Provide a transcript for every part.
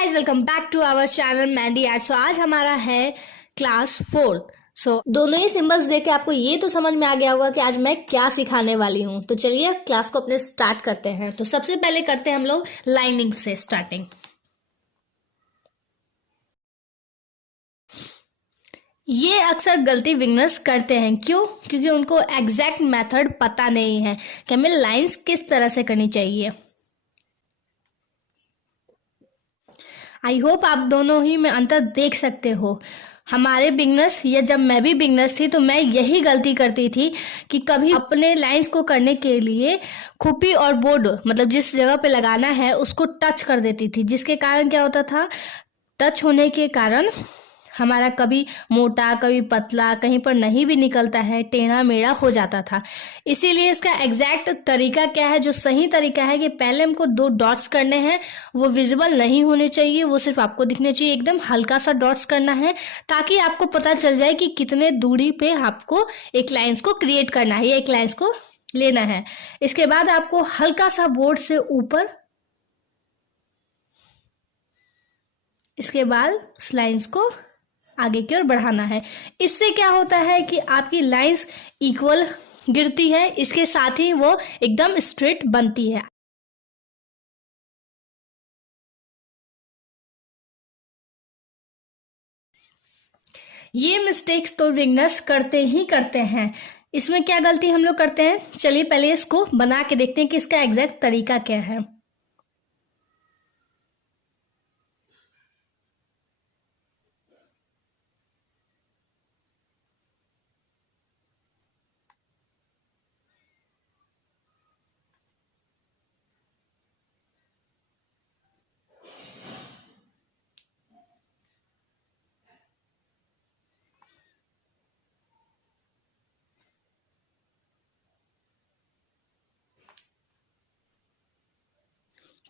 Guys, welcome back to our channel mehndi art. So आज हमारा है क्लास 4। दोनों ही सिंबल्स देख के आपको ये तो समझ में आ गया होगा कि आज मैं क्या सिखाने वाली हूँ। तो चलिए क्लास को अपने स्टार्ट करते हैं। तो सबसे पहले करते हैं हम लोग लाइनिंग से स्टार्टिंग। ये अक्सर गलती बिगिनर्स करते हैं। क्यों? क्योंकि उनको एग्जैक्ट मेथड पता नहीं है कि हमें लाइंस किस तरह से करनी चाहिए। आई होप आप दोनों ही में अंतर देख सकते हो। हमारे बिगनर्स या जब मैं भी बिगनर्स थी तो मैं यही गलती करती थी कि कभी अपने लाइंस को करने के लिए खुपी और बोर्ड मतलब जिस जगह पे लगाना है उसको टच कर देती थी, जिसके कारण क्या होता था, टच होने के कारण हमारा कभी मोटा कभी पतला, कहीं पर नहीं भी निकलता है, टेढ़ा मेढ़ा हो जाता था। इसीलिए इसका एग्जैक्ट तरीका क्या है, जो सही तरीका है कि पहले हमको 2 डॉट्स करने हैं। वो विजिबल नहीं होने चाहिए, वो सिर्फ आपको दिखने चाहिए। एकदम हल्का सा डॉट्स करना है ताकि आपको पता चल जाए कि कितने दूरी पे आपको एक लाइंस को क्रिएट करना है, एक लाइंस को लेना है। इसके बाद आपको हल्का सा बोर्ड से ऊपर, इसके बाद उस लाइंस को आगे की ओर बढ़ाना है। इससे क्या होता है कि आपकी लाइंस इक्वल गिरती है, इसके साथ ही वो एकदम स्ट्रेट बनती है। ये मिस्टेक्स तो बिगिनर्स करते ही करते हैं। इसमें क्या गलती हम लोग करते हैं, चलिए पहले इसको बना के देखते हैं कि इसका एग्जैक्ट तरीका क्या है।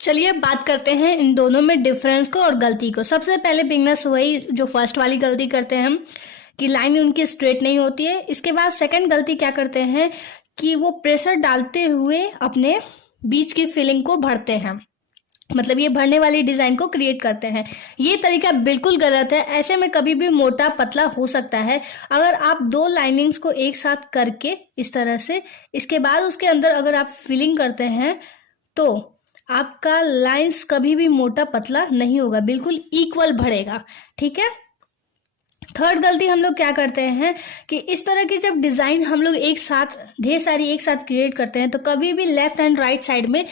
चलिए अब बात करते हैं इन दोनों में डिफरेंस को और गलती को। सबसे पहले बिगनर्स वही जो फर्स्ट वाली गलती करते हैं हम कि लाइन उनकी स्ट्रेट नहीं होती है। इसके बाद सेकंड गलती क्या करते हैं कि वो प्रेशर डालते हुए अपने बीच की फिलिंग को भरते हैं, मतलब ये भरने वाली डिजाइन को क्रिएट करते हैं। ये तरीका बिल्कुल गलत है। ऐसे में कभी भी मोटा पतला हो सकता है। अगर आप 2 लाइनिंग्स को एक साथ करके इस तरह से, इसके बाद उसके अंदर अगर आप फिलिंग करते हैं तो आपका लाइंस कभी भी मोटा पतला नहीं होगा, बिल्कुल इक्वल बढ़ेगा। ठीक है। थर्ड गलती हम लोग क्या करते हैं कि इस तरह की जब डिजाइन हम लोग एक साथ ढेर सारी एक साथ क्रिएट करते हैं तो कभी भी लेफ्ट एंड राइट साइड में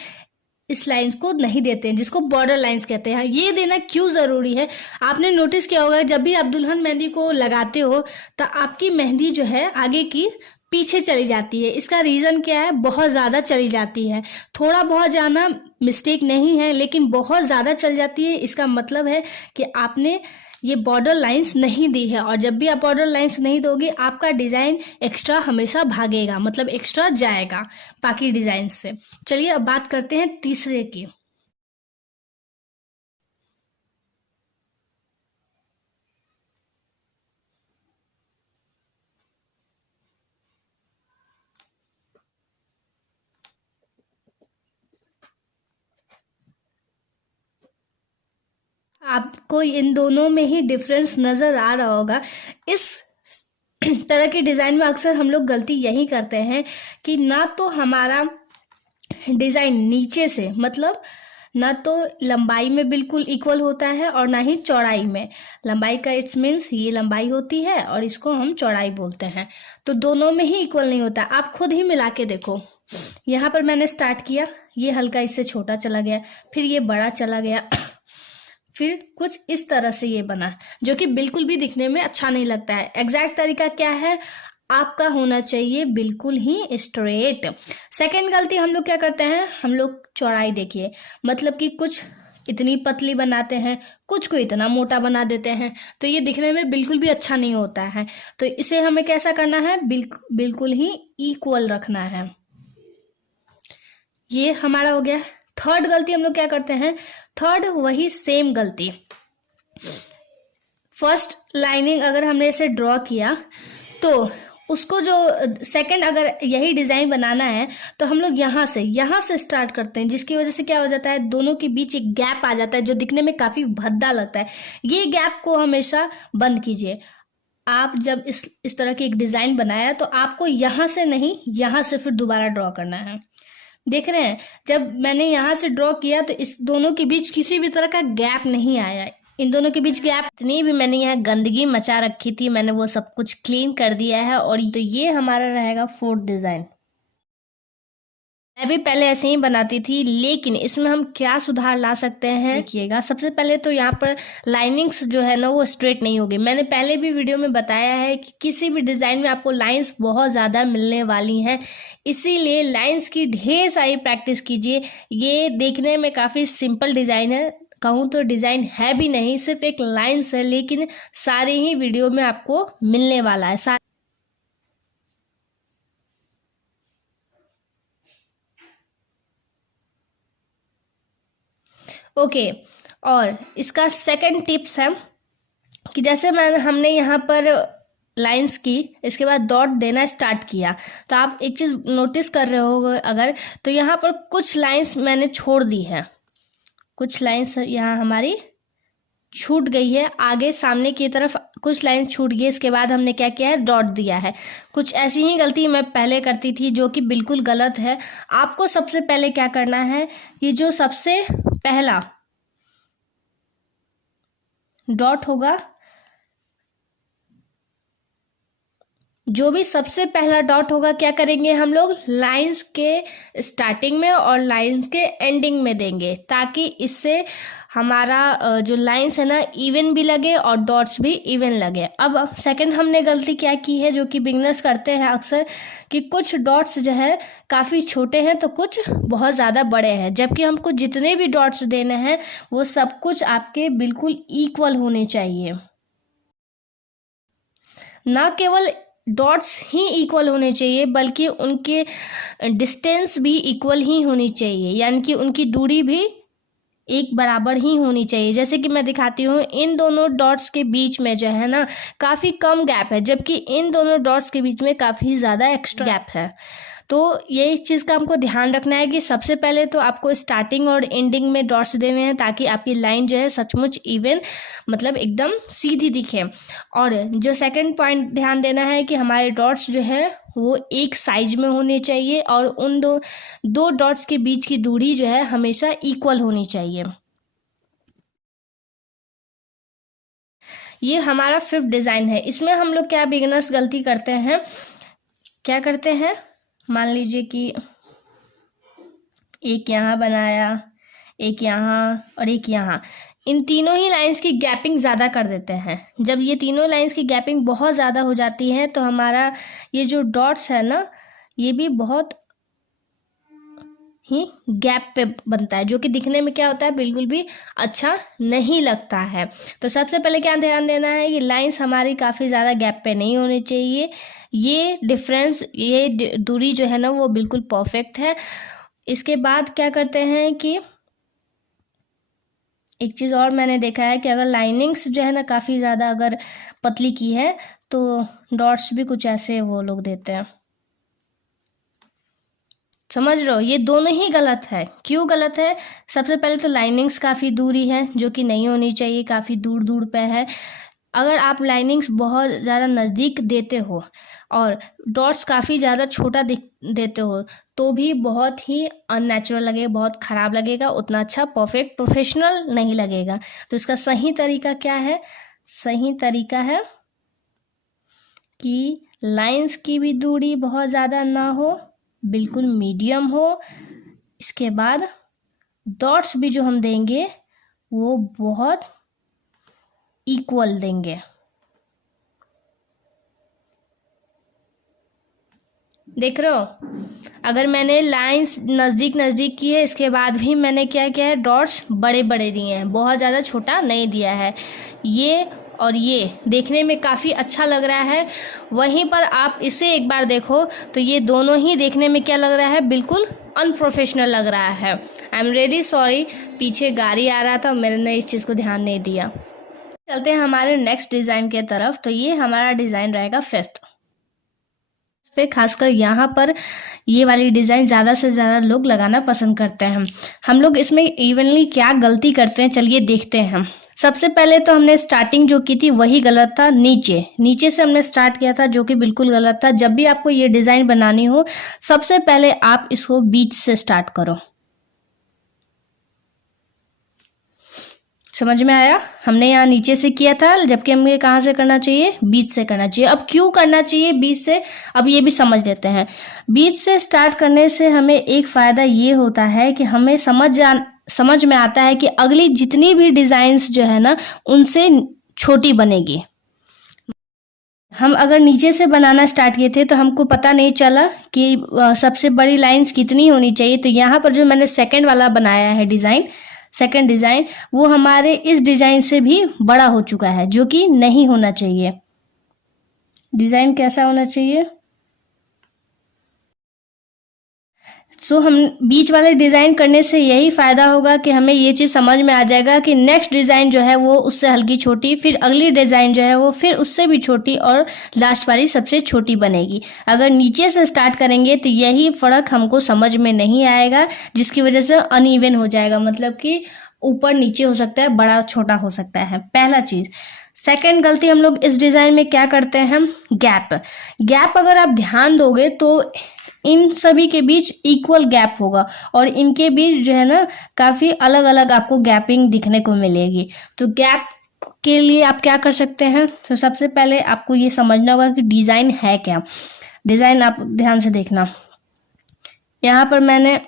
इस लाइंस को नहीं देते हैं, जिसको बॉर्डर लाइंस कहते हैं। ये देना क्यों जरूरी है, आपने नोटिस किया होगा जब भी आप दुल्हन मेहंदी को लगाते हो तो आपकी मेहंदी जो है आगे की पीछे चली जाती है। इसका रीजन क्या है, बहुत ज्यादा चली जाती है। थोड़ा बहुत जाना मिस्टेक नहीं है, लेकिन बहुत ज्यादा चल जाती है। इसका मतलब है कि आपने ये बॉर्डर लाइंस नहीं दी है, और जब भी आप बॉर्डर लाइंस नहीं दोगे आपका डिजाइन एक्स्ट्रा हमेशा भागेगा, मतलब एक्स्ट्रा जाएगा बाकी डिजाइन से। चलिए अब बात करते हैं तीसरे की। आपको इन दोनों में ही डिफरेंस नजर आ रहा होगा। इस तरह की डिजाइन में अक्सर हम लोग गलती यही करते हैं कि ना तो हमारा डिजाइन नीचे से, मतलब ना तो लंबाई में बिल्कुल इक्वल होता है और ना ही चौड़ाई में। लंबाई का इट्स मीन्स ये लंबाई होती है और इसको हम चौड़ाई बोलते हैं। तो दोनों में ही इक्वल नहीं होता। आप खुद ही मिला के देखो, यहाँ पर मैंने स्टार्ट किया, ये हल्का इससे छोटा चला गया, फिर ये बड़ा चला गया, फिर कुछ इस तरह से ये बना, जो कि बिल्कुल भी दिखने में अच्छा नहीं लगता है। एग्जैक्ट तरीका क्या है, आपका होना चाहिए बिल्कुल ही स्ट्रेट। सेकंड गलती हम लोग क्या करते हैं, हम लोग चौड़ाई देखिए, मतलब कि कुछ इतनी पतली बनाते हैं, कुछ को इतना मोटा बना देते हैं, तो ये दिखने में बिल्कुल भी अच्छा नहीं होता है। तो इसे हमें कैसा करना है, बिल्कुल ही इक्वल रखना है। ये हमारा हो गया। थर्ड गलती हम लोग क्या करते हैं, थर्ड वही सेम गलती। फर्स्ट लाइनिंग अगर हमने इसे ड्रॉ किया तो उसको जो सेकंड अगर यही डिज़ाइन बनाना है तो हम लोग यहाँ से स्टार्ट करते हैं, जिसकी वजह से क्या हो जाता है, दोनों के बीच एक गैप आ जाता है जो दिखने में काफ़ी भद्दा लगता है। ये गैप को हमेशा बंद कीजिए। आप जब इस तरह की एक डिज़ाइन बनाया तो आपको यहाँ से नहीं, यहाँ से फिर दोबारा ड्रॉ करना है। देख रहे हैं, जब मैंने यहाँ से ड्रॉ किया तो इस दोनों के बीच किसी भी तरह का गैप नहीं आया। इन दोनों के बीच गैप, इतनी भी मैंने यहाँ गंदगी मचा रखी थी, मैंने वो सब कुछ क्लीन कर दिया है। और तो ये हमारा रहेगा फोर्थ डिज़ाइन। मैं भी पहले ऐसे ही बनाती थी, लेकिन इसमें हम क्या सुधार ला सकते हैं देखिएगा। सबसे पहले तो यहाँ पर लाइनिंग्स जो है ना वो स्ट्रेट नहीं होगी। मैंने पहले भी वीडियो में बताया है कि किसी भी डिज़ाइन में आपको लाइंस बहुत ज़्यादा मिलने वाली हैं, इसीलिए लाइंस की ढेर सारी प्रैक्टिस कीजिए। ये देखने में काफ़ी सिंपल डिज़ाइन है, कहूँ तो डिज़ाइन है भी नहीं, सिर्फ एक लाइन्स है, लेकिन सारे ही वीडियो में आपको मिलने वाला है। ओके, और इसका सेकंड टिप्स है कि जैसे हमने यहाँ पर लाइंस की, इसके बाद डॉट देना स्टार्ट किया, तो आप एक चीज़ नोटिस कर रहे हो अगर, तो यहाँ पर कुछ लाइंस मैंने छोड़ दी है, कुछ लाइंस यहाँ हमारी छूट गई है, आगे सामने की तरफ कुछ लाइन छूट गई। इसके बाद हमने क्या किया है, डॉट दिया है। कुछ ऐसी ही गलती मैं पहले करती थी जो कि बिल्कुल गलत है। आपको सबसे पहले क्या करना है कि जो सबसे पहला डॉट होगा, जो भी सबसे पहला डॉट होगा, क्या करेंगे हम लोग, लाइंस के स्टार्टिंग में और लाइंस के एंडिंग में देंगे, ताकि इससे हमारा जो लाइंस है ना इवन भी लगे और डॉट्स भी इवन लगे। अब सेकंड हमने गलती क्या की है, जो कि बिगनर्स करते हैं अक्सर, कि कुछ डॉट्स जो है काफ़ी छोटे हैं तो कुछ बहुत ज़्यादा बड़े हैं, जबकि हमको जितने भी डॉट्स देने हैं वो सब कुछ आपके बिल्कुल इक्वल होने चाहिए। ना केवल डॉट्स ही इक्वल होने चाहिए, बल्कि उनके डिस्टेंस भी इक्वल ही होनी चाहिए, यानी कि उनकी दूरी भी एक बराबर ही होनी चाहिए। जैसे कि मैं दिखाती हूँ, इन दोनों डॉट्स के बीच में जो है ना काफ़ी कम गैप है, जबकि इन दोनों डॉट्स के बीच में काफ़ी ज़्यादा एक्स्ट्रा गैप है। तो ये इस चीज़ का हमको ध्यान रखना है कि सबसे पहले तो आपको स्टार्टिंग और एंडिंग में डॉट्स देने हैं, ताकि आपकी लाइन जो है सचमुच इवन, मतलब एकदम सीधी दिखे। और जो सेकंड पॉइंट ध्यान देना है कि हमारे डॉट्स जो है वो एक साइज में होने चाहिए, और उन दो डॉट्स के बीच की दूरी जो है हमेशा इक्वल होनी चाहिए। ये हमारा फिफ्थ डिज़ाइन है। इसमें हम लोग क्या बिगिनर्स गलती करते हैं, क्या करते हैं, मान लीजिए कि एक यहाँ बनाया, एक यहाँ और एक यहाँ, इन तीनों ही लाइंस की गैपिंग ज़्यादा कर देते हैं। जब ये तीनों लाइंस की गैपिंग बहुत ज़्यादा हो जाती है तो हमारा ये जो डॉट्स है ना, ये भी बहुत ही गैप पे बनता है, जो कि दिखने में क्या होता है, बिल्कुल भी अच्छा नहीं लगता है। तो सबसे पहले क्या ध्यान देना है, ये लाइंस हमारी काफ़ी ज़्यादा गैप पे नहीं होनी चाहिए। ये डिफरेंस, ये दूरी जो है ना वो बिल्कुल परफेक्ट है। इसके बाद क्या करते हैं कि एक चीज़ और मैंने देखा है कि अगर लाइनिंग्स जो है ना काफ़ी ज़्यादा अगर पतली की है तो डॉट्स भी कुछ ऐसे वो लोग देते हैं। समझ रहे हो, ये दोनों ही गलत है। क्यों गलत है, सबसे पहले तो लाइनिंग्स काफ़ी दूरी है जो कि नहीं होनी चाहिए, काफ़ी दूर दूर पे है। अगर आप लाइनिंग्स बहुत ज़्यादा नज़दीक देते हो और डॉट्स काफ़ी ज़्यादा छोटा देते हो तो भी बहुत ही अननेचुरल लगेगा, बहुत ख़राब लगेगा, उतना अच्छा परफेक्ट प्रोफेशनल नहीं लगेगा। तो इसका सही तरीका क्या है, सही तरीका है कि लाइंस की भी दूरी बहुत ज़्यादा ना हो, बिल्कुल मीडियम हो। इसके बाद डॉट्स भी जो हम देंगे वो बहुत इक्वल देंगे। देख रहे हो, अगर मैंने लाइंस नज़दीक की है, इसके बाद भी मैंने क्या किया है, डॉट्स बड़े बड़े दिए हैं, बहुत ज़्यादा छोटा नहीं दिया है। ये और ये देखने में काफ़ी अच्छा लग रहा है। वहीं पर आप इसे एक बार देखो तो ये दोनों ही देखने में क्या लग रहा है, बिल्कुल अनप्रोफेशनल लग रहा है। आई एम रियली सॉरी, पीछे गाड़ी आ रहा था, मैंने इस चीज़ को ध्यान नहीं दिया। चलते हैं हमारे नेक्स्ट डिज़ाइन के तरफ। तो ये हमारा डिज़ाइन रहेगा फिफ्थ। पे खासकर यहाँ पर ये वाली डिज़ाइन ज़्यादा से ज़्यादा लोग लगाना पसंद करते हैं। हम लोग इसमें इवनली क्या गलती करते हैं चलिए देखते हैं। सबसे पहले तो हमने स्टार्टिंग जो की थी वही गलत था, नीचे से हमने स्टार्ट किया था जो कि बिल्कुल गलत था। जब भी आपको ये डिज़ाइन बनानी हो सबसे पहले आप इसको बीच से स्टार्ट करो। समझ में आया? हमने यहाँ नीचे से किया था जबकि हमें कहाँ से करना चाहिए, बीच से करना चाहिए। अब क्यों करना चाहिए बीच से, अब ये भी समझ लेते हैं। बीच से स्टार्ट करने से हमें एक फ़ायदा ये होता है कि हमें समझ में आता है कि अगली जितनी भी डिज़ाइंस जो है ना उनसे छोटी बनेगी। हम अगर नीचे से बनाना स्टार्ट किए थे तो हमको पता नहीं चला कि सबसे बड़ी लाइंस कितनी होनी चाहिए। तो यहाँ पर जो मैंने सेकंड वाला बनाया है डिज़ाइन, सेकंड डिज़ाइन, वो हमारे इस डिज़ाइन से भी बड़ा हो चुका है जो कि नहीं होना चाहिए। डिज़ाइन कैसा होना चाहिए? सो हम बीच वाले डिज़ाइन करने से यही फ़ायदा होगा कि हमें ये चीज़ समझ में आ जाएगा कि नेक्स्ट डिज़ाइन जो है वो उससे हल्की छोटी, फिर अगली डिज़ाइन जो है वो फिर उससे भी छोटी और लास्ट वाली सबसे छोटी बनेगी। अगर नीचे से स्टार्ट करेंगे तो यही फ़र्क हमको समझ में नहीं आएगा, जिसकी वजह से अनइवन हो जाएगा, मतलब कि ऊपर नीचे हो सकता है, बड़ा छोटा हो सकता है। पहला चीज़। सेकंड गलती हम लोग इस डिज़ाइन में क्या करते हैं, गैप अगर आप ध्यान दोगे तो इन सभी के बीच इक्वल गैप होगा और इनके बीच जो है ना काफ़ी अलग अलग आपको गैपिंग दिखने को मिलेगी। तो गैप के लिए आप क्या कर सकते हैं, तो सबसे पहले आपको ये समझना होगा कि डिज़ाइन है क्या। डिज़ाइन आप ध्यान से देखना, यहाँ पर मैंने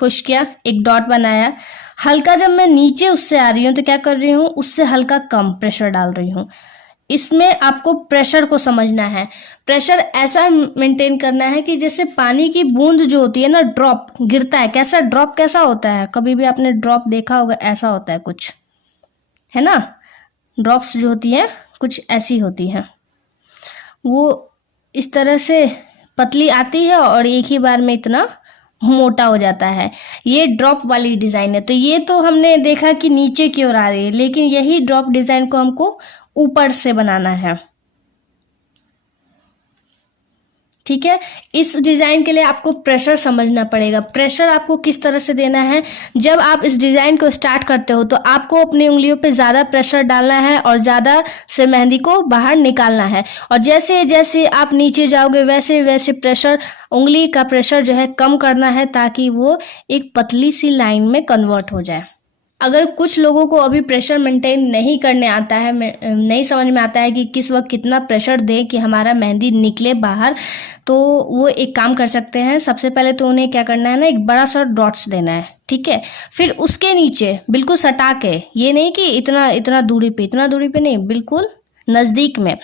पुश किया, एक डॉट बनाया, हल्का जब मैं नीचे उससे आ रही हूँ तो क्या कर रही हूँ, उससे हल्का कम प्रेशर डाल रही हूँ। इसमें आपको प्रेशर को समझना है। प्रेशर ऐसा मेंटेन करना है कि जैसे पानी की बूंद जो होती है ना, ड्रॉप गिरता है, कैसा ड्रॉप कैसा होता है, कभी भी आपने ड्रॉप देखा होगा, ऐसा होता है कुछ, है ना। ड्रॉप्स जो होती हैं कुछ ऐसी होती हैं, वो इस तरह से पतली आती है और एक ही बार में इतना मोटा हो जाता है। ये ड्रॉप वाली डिज़ाइन है। तो ये तो हमने देखा कि नीचे की ओर आ रही है, लेकिन यही ड्रॉप डिज़ाइन को हमको ऊपर से बनाना है। ठीक है, इस डिज़ाइन के लिए आपको प्रेशर समझना पड़ेगा। प्रेशर आपको किस तरह से देना है, जब आप इस डिज़ाइन को स्टार्ट करते हो तो आपको अपनी उंगलियों पे ज़्यादा प्रेशर डालना है और ज़्यादा से मेहंदी को बाहर निकालना है। और जैसे जैसे आप नीचे जाओगे वैसे वैसे प्रेशर, उंगली का प्रेशर जो है कम करना है ताकि वो एक पतली सी लाइन में कन्वर्ट हो जाए। अगर कुछ लोगों को अभी प्रेशर मेंटेन नहीं करने आता है, नहीं समझ में आता है कि किस वक्त कितना प्रेशर दें कि हमारा मेहंदी निकले बाहर, तो वो एक काम कर सकते हैं। सबसे पहले तो उन्हें क्या करना है ना, एक बड़ा सा डॉट्स देना है, ठीक है। फिर उसके नीचे बिल्कुल सटा के, ये नहीं कि इतना दूरी पे नहीं, बिल्कुल नज़दीक में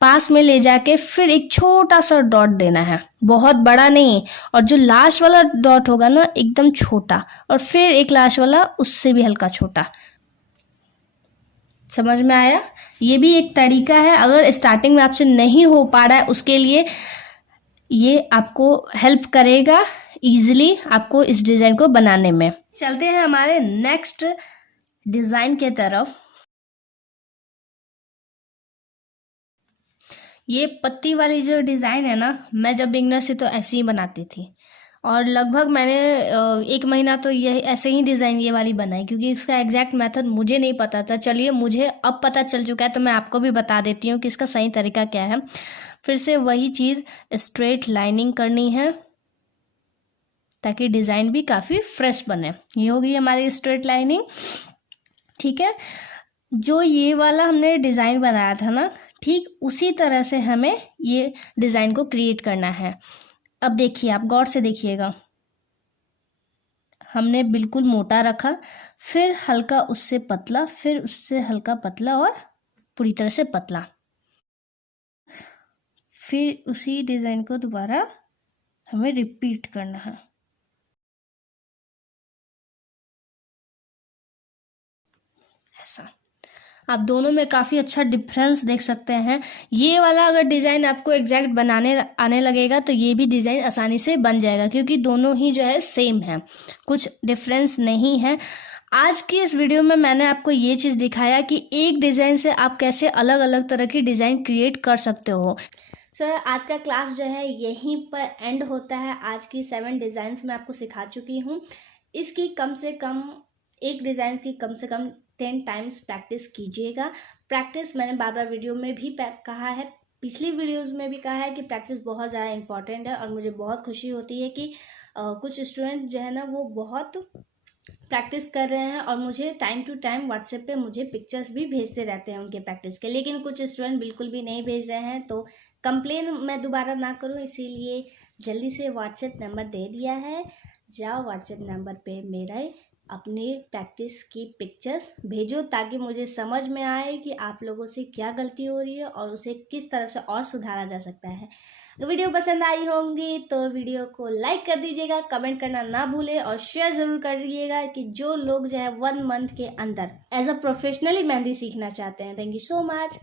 पास में ले जाके फिर एक छोटा सा डॉट देना है, बहुत बड़ा नहीं। और जो लास्ट वाला डॉट होगा ना एकदम छोटा, और फिर एक लास्ट वाला उससे भी हल्का छोटा। समझ में आया? ये भी एक तरीका है। अगर स्टार्टिंग में आपसे नहीं हो पा रहा है उसके लिए ये आपको हेल्प करेगा इजीली आपको इस डिज़ाइन को बनाने में। चलते हैं हमारे नेक्स्ट डिज़ाइन के तरफ। ये पत्ती वाली जो डिज़ाइन है ना, मैं जब बिगनर से तो ऐसे ही बनाती थी और लगभग मैंने 1 महीना तो ये ऐसे ही डिज़ाइन ये वाली बनाई, क्योंकि इसका एग्जैक्ट मेथड मुझे नहीं पता था। चलिए मुझे अब पता चल चुका है तो मैं आपको भी बता देती हूँ कि इसका सही तरीका क्या है। फिर से वही चीज़, स्ट्रेट लाइनिंग करनी है ताकि डिज़ाइन भी काफ़ी फ्रेश बने। ये होगी हमारी स्ट्रेट लाइनिंग, ठीक है। जो ये वाला हमने डिज़ाइन बनाया था ना, ठीक उसी तरह से हमें ये डिज़ाइन को क्रिएट करना है। अब देखिए, आप गौर से देखिएगा, हमने बिल्कुल मोटा रखा, फिर हल्का उससे पतला, फिर उससे हल्का पतला और पूरी तरह से पतला। फिर उसी डिज़ाइन को दोबारा हमें रिपीट करना है। ऐसा आप दोनों में काफ़ी अच्छा डिफरेंस देख सकते हैं। ये वाला अगर डिज़ाइन आपको एग्जैक्ट बनाने आने लगेगा तो ये भी डिज़ाइन आसानी से बन जाएगा, क्योंकि दोनों ही जो है सेम है, कुछ डिफरेंस नहीं है। आज की इस वीडियो में मैंने आपको ये चीज़ दिखाया कि एक डिज़ाइन से आप कैसे अलग अलग तरह की डिज़ाइन क्रिएट कर सकते हो। सर आज का क्लास जो है यहीं पर एंड होता है। आज की 7 डिज़ाइंस मैं आपको सिखा चुकी हूँ। इसकी कम से कम एक डिज़ाइन की कम से कम 10 टाइम्स प्रैक्टिस कीजिएगा। प्रैक्टिस मैंने बार बार वीडियो में भी कहा है, पिछली वीडियोज़ में भी कहा है कि प्रैक्टिस बहुत ज़्यादा इम्पॉर्टेंट है। और मुझे बहुत खुशी होती है कि कुछ स्टूडेंट जो है ना वो बहुत प्रैक्टिस कर रहे हैं और मुझे टाइम टू टाइम व्हाट्सएप पे मुझे पिक्चर्स भी भेजते रहते हैं उनके प्रैक्टिस के। लेकिन कुछ स्टूडेंट बिल्कुल भी नहीं भेज रहे हैं, तो कंप्लेन मैं दोबारा ना करूं इसीलिए जल्दी से व्हाट्सएप नंबर दे दिया है। जाओ व्हाट्सएप नंबर पे मेरे अपनी प्रैक्टिस की पिक्चर्स भेजो ताकि मुझे समझ में आए कि आप लोगों से क्या गलती हो रही है और उसे किस तरह से और सुधारा जा सकता है। वीडियो पसंद आई होंगी तो वीडियो को लाइक कर दीजिएगा, कमेंट करना ना भूलें और शेयर ज़रूर करिएगा कि जो लोग जो है 1 मंथ के अंदर एज अ प्रोफेशनली मेहंदी सीखना चाहते हैं। Thank you so much.